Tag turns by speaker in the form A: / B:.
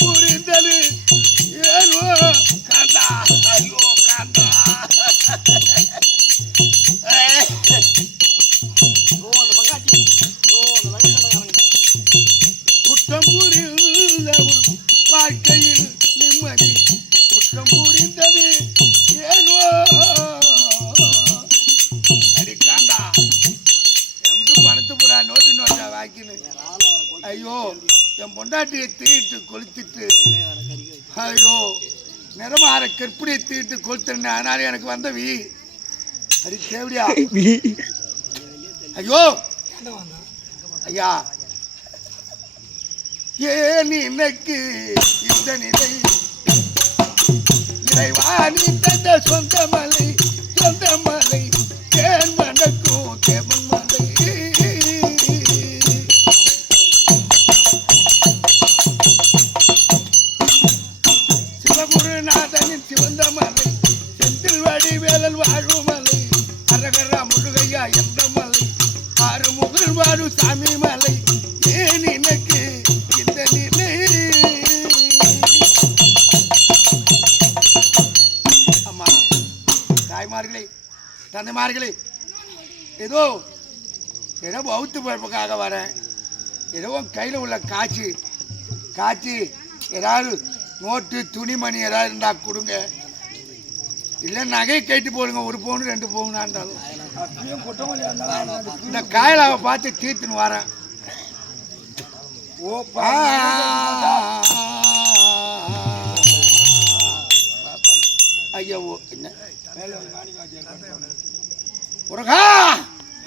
A: புரிந்தது. ஏனோ காந்தா ஐயோ காந்தா. குற்றம் புரிந்த வாழ்க்கையில் நிம்மதி. குற்றம் புரிந்தது. ஏனோ. அடி காந்தா. எம்ட்டு பணத்து புறா நோட்டு நோட்டா வாக்கினு.
B: ஐயோ.
A: என் பொண்டாட்டியை தீட்டு கொளுத்திட்டு ஐயோ நிறமாற கற்பிடியை தீட்டு கொளுத்துறேன் அதனால எனக்கு வந்த வீ. அடி தேவடியா. ஐயோ. ஐயா. ஏன் இன்னைக்கு இந்த நிலை? இறைவா நீ தந்த சொந்த வடிவேலல் வாழும் மலை அரகரா முருகையா எந்த மலை ஆறு முகல் வாழும் சாமி மலை ஏன் எனக்கு இந்த நிலை? அம்மா தாய்மார்களே தந்தைமார்களே ஏதோ ஏதோ பௌத்த பிறப்புக்காக வரேன். ஏதோ உன் கையில் உள்ள காய்ச்சி காய்ச்சி ஏதாவது நோட்டு துணிமணி ஏதாவது இருந்தால் கொடுங்க. இல்லை நகை கேட்டு போடுங்க. ஒரு பவுன் ரெண்டு பவுனா இருந்தாலும்.
C: இந்த காயலாவை
A: பார்த்து தீர்த்துன்னு வரேன்
C: ஓ ஆ.
A: ஐயோ என்ன? முருகா!